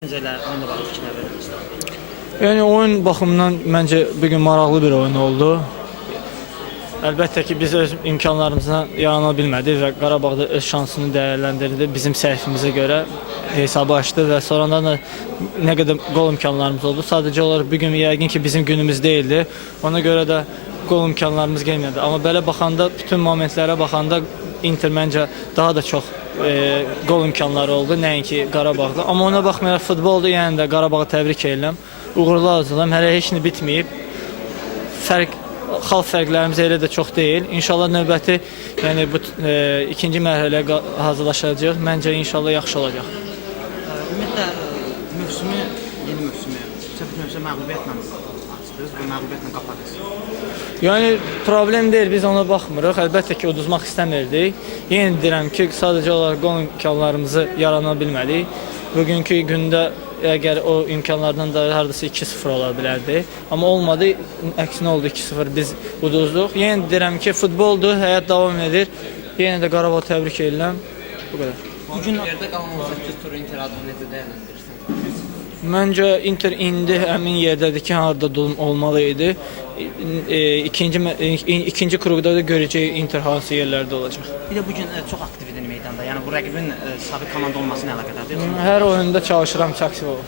Düşüncələr, oyunla bağlı fikirlər verir misiniz? Yəni oyun baxımından məncə bugün maraqlı bir oyun oldu. Əlbəttə ki, biz öz imkanlarımızdan yarana bilmədik və Qarabağda öz şansını dəyərləndirdi. Bizim səhvimizə görə hesabı açdı və sonradan da nə qədər qol imkanlarımız oldu. Sadəcə olaraq bugün yəqin ki, bizim günümüz deyildi. Ona görə də qol imkanlarımız gəlmədi. Amma belə baxanda, bütün momentlərə baxanda Inter məncə daha da çox qol imkanları oldu, nəinki Qarabağda. Amma ona baxmayaraq futbolda yəni də Qarabağı təbrik edirəm. Uğurlu arzulayıram. Hələ heç nə bitməyib. Xalq fərqlərimiz elə də çox deyil. İnşallah növbəti, yəni bu ikinci mərhələyə hazırlaşacağıq. Məncə inşallah yaxşı olacaq. Ümumiyyətlə mövsümü, yeni mövsümü, söhbət məğlubiyyətlə açdınız və məğlubiyyətlə qapadınız. Yəni problem deyil, biz ona baxmırıq. Əlbəttə ki, uduzmaq istəmirdik. Yenə deyirəm ki, sadəcə olaraq qol imkanlarımızı yarana bilmədik. Bugünkü gündə əgər o imkanlardan da hardasa 2-0 ola bilərdi. Amma olmadı, əksinə oldu 2-0 biz uduzduq. Yenə deyirəm ki, futboldur, həyat davam edir. Yenə də Qarabağı təbrik edirəm. Bu qədər. Bugün yerdə qalan 18 tur Inter adını necə dəyərləndirirsiniz? Məncə Inter indi həmin yerdədir ki, harada olmalı idi. İkinci kruqda da görəcək Inter hansı yerlərdə olacaq. Bir də bugün çox aktiv idin meydanda. Yəni bu rəqibin sabit komanda olması ilə əlaqədardır. Hər oyunda çalışıram ki, aktiv olum.